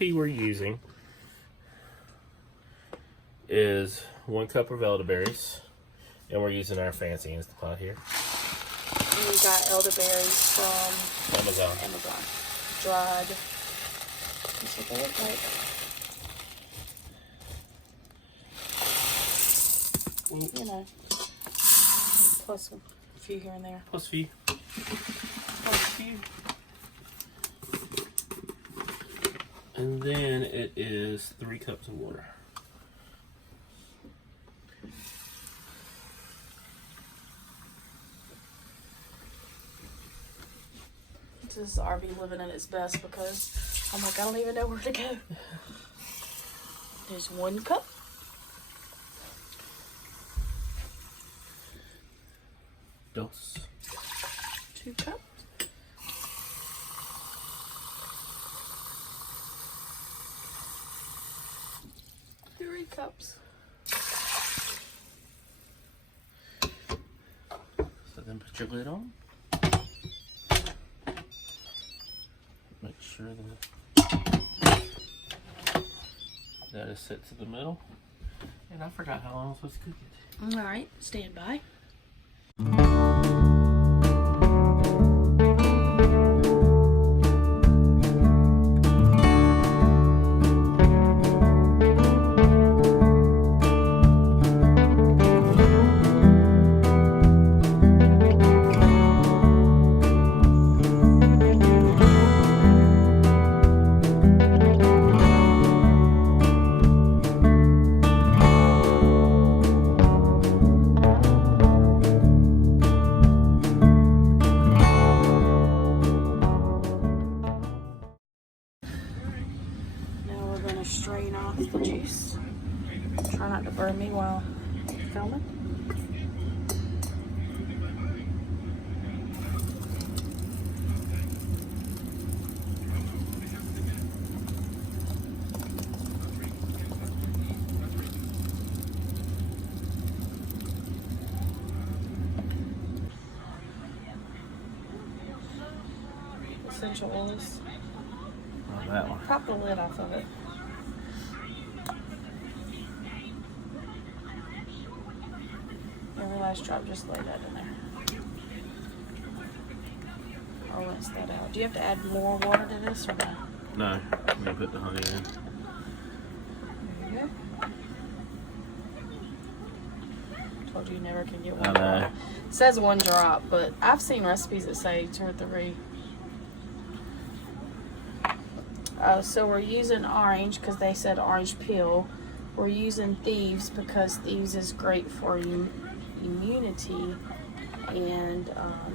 recipe we're using is 1 cup of elderberries, and we're using our fancy Instant Pot here. And we got elderberries from Amazon. Dried. That's what they look like. You know, plus a few here and there. Plus a few. And then it is 3 cups of water. This is RV living at its best because I'm like, I don't even know where to go. There's 1 cup. 2. 2 cups. 3 cups. So then put your lid on. Make sure that is set to the middle. And I forgot how long I'm supposed to cook it. Alright, stand by. Strain off the juice. Try not to burn me while filming. Essential oils. Oh, that one. Pop the lid off of it. Every last drop, just lay that in there. I'll rinse that out. Do you have to add more water to this or no? No, I'm gonna put the honey in. There you go. Told you never can get I one know. drop. It says 1 drop, but I've seen recipes that say 2 or 3. So we're using orange because they said orange peel. We're using Thieves because Thieves is great for immunity, and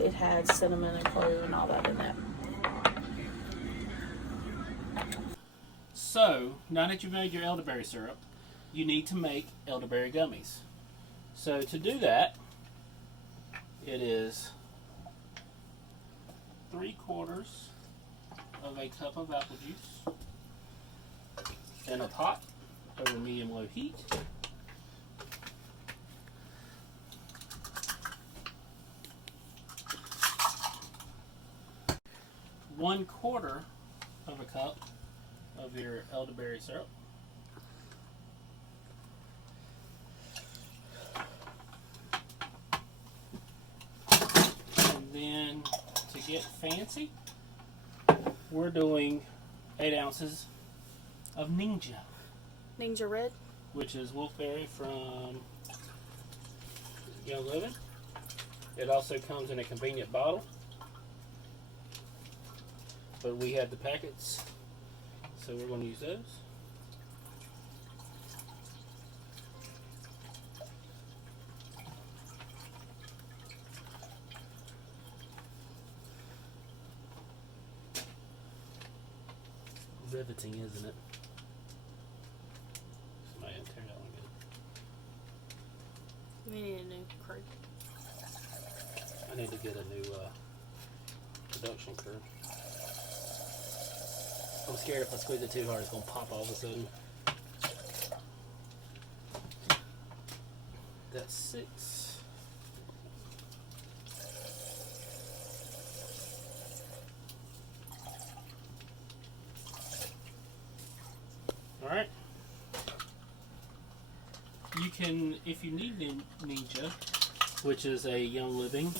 it had cinnamon and clove and all that in it. So, now that you've made your elderberry syrup, you need to make elderberry gummies. So to do that, it is 3/4 of a cup of apple juice in a pot over medium-low heat. One-quarter of a cup of your elderberry syrup. And then to get fancy, we're doing 8 ounces of Ninja Red. which is wolfberry from Young Living. It also comes in a convenient bottle, but we had the packets, so we're going to use those. Riveting, isn't it? Somebody didn't tear that one good. We need a new crew. I need to get a new production crew. I'm scared if I squeeze it too hard, it's going to pop all of a sudden. That's 6. Alright. You can, if you need Ninja, which is a Young Living,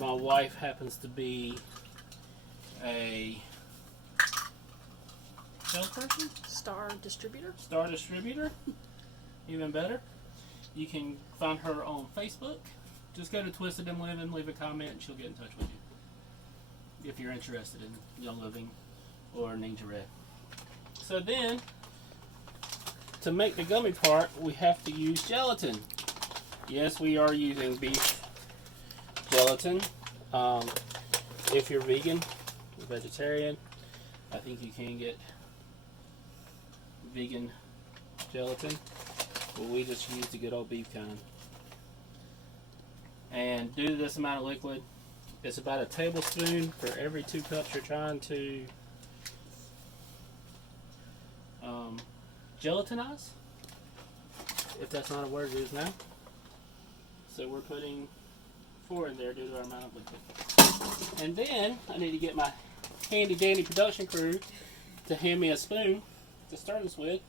my wife happens to be a salesperson? Star distributor. Star distributor. Even better. You can find her on Facebook. Just go to Twisted and Living, leave a comment, and she'll get in touch with you if you're interested in Young Living or Ninja Red. So then, to make the gummy part, we have to use gelatin. Yes, we are using beef gelatin. If you're vegan or vegetarian, I think you can get vegan gelatin, but we just use the good old beef kind. And due to this amount of liquid, it's about a tablespoon for every 2 cups you're trying to gelatinize, if that's not a word it is now. So we're putting 4 in there due to our amount of liquid. And then I need to get my handy dandy production crew to hand me a spoon to stir this with.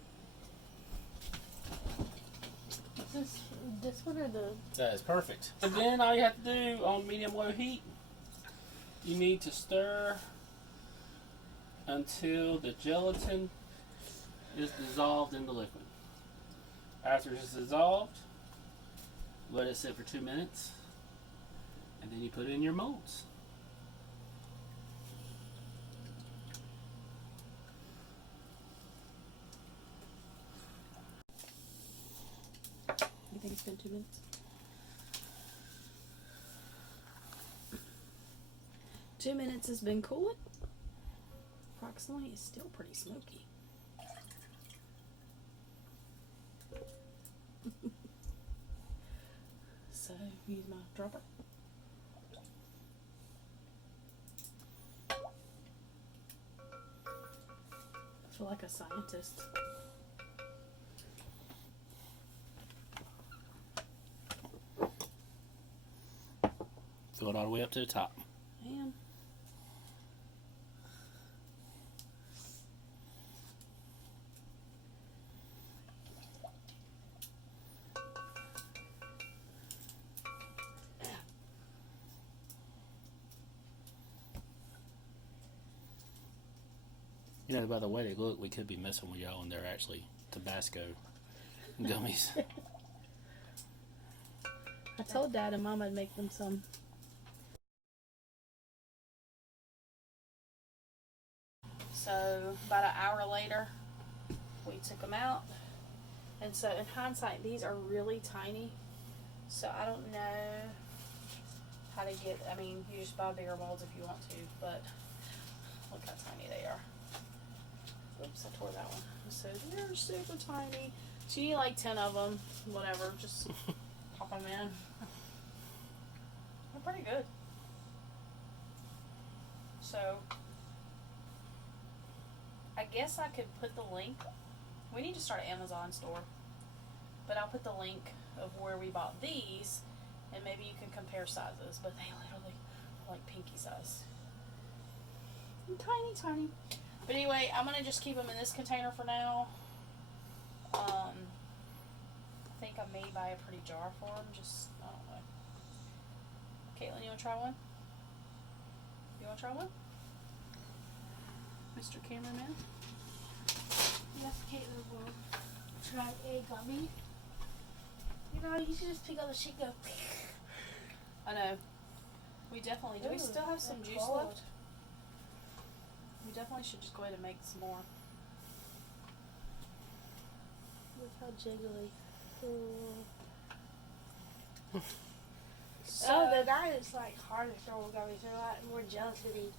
This one or the... That is perfect. And then all you have to do on medium-low heat, you need to stir until the gelatin is dissolved in the liquid. After it's dissolved, let it sit for 2 minutes, and then you put it in your molds. You think it's been 2 minutes? 2 minutes has been cooling. Approximately, it's still pretty smoky. So, use my dropper. I feel like a scientist. Fill it all the way up to the top. Man. You know, by the way they look, we could be messing with y'all, and they're actually Tabasco gummies. I told Dad and Mom I'd make them some. So, about an hour later, we took them out. And so, in hindsight, these are really tiny. So, I don't know how to get, I mean, you just buy bigger molds if you want to, but look how tiny they are. Oops, I tore that one. So, they're super tiny. So, you need like 10 of them, whatever, just pop them in. They're pretty good. So, I guess I could put the link. We need to start an Amazon store. But I'll put the link of where we bought these, and maybe you can compare sizes. But they literally are like pinky size. And tiny, tiny. But anyway, I'm going to just keep them in this container for now. I think I may buy a pretty jar for them. Just, I don't know. Caitlin, you want to try one? You want to try one? Mr. Cameraman? Yes, Caitlin will try a gummy. You know, you should just pick up the shit and go. I know. We definitely do. We still have some juice cold. left. We definitely should just go ahead and make some more. Look how jiggly. So, Oh, the guy is like hard to throw gummies. They're a lot more gelatin-y.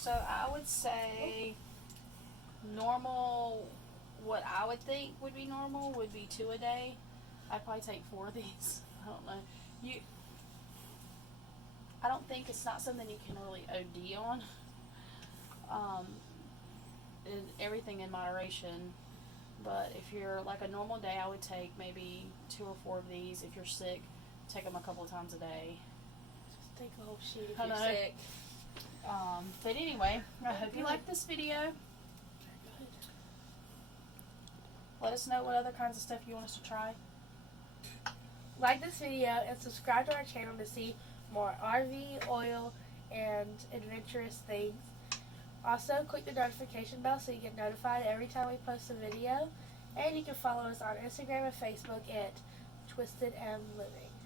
so I would say normal, what I would think would be normal would be 2 a day. I'd probably take 4 of these. I don't know. I don't think it's not something you can really OD on. Everything in moderation. But if you're like a normal day, I would take maybe 2 or 4 of these. If you're sick, take them a couple of times a day. Just take a whole sheet if I you're know. sick. But anyway, I hope you liked this video. let us know what other kinds of stuff you want us to try. Like this video and subscribe to our channel to see more RV, oil, and adventurous things. Also, click the notification bell so you get notified every time we post a video. And you can follow us on Instagram and Facebook at Twisted M Living.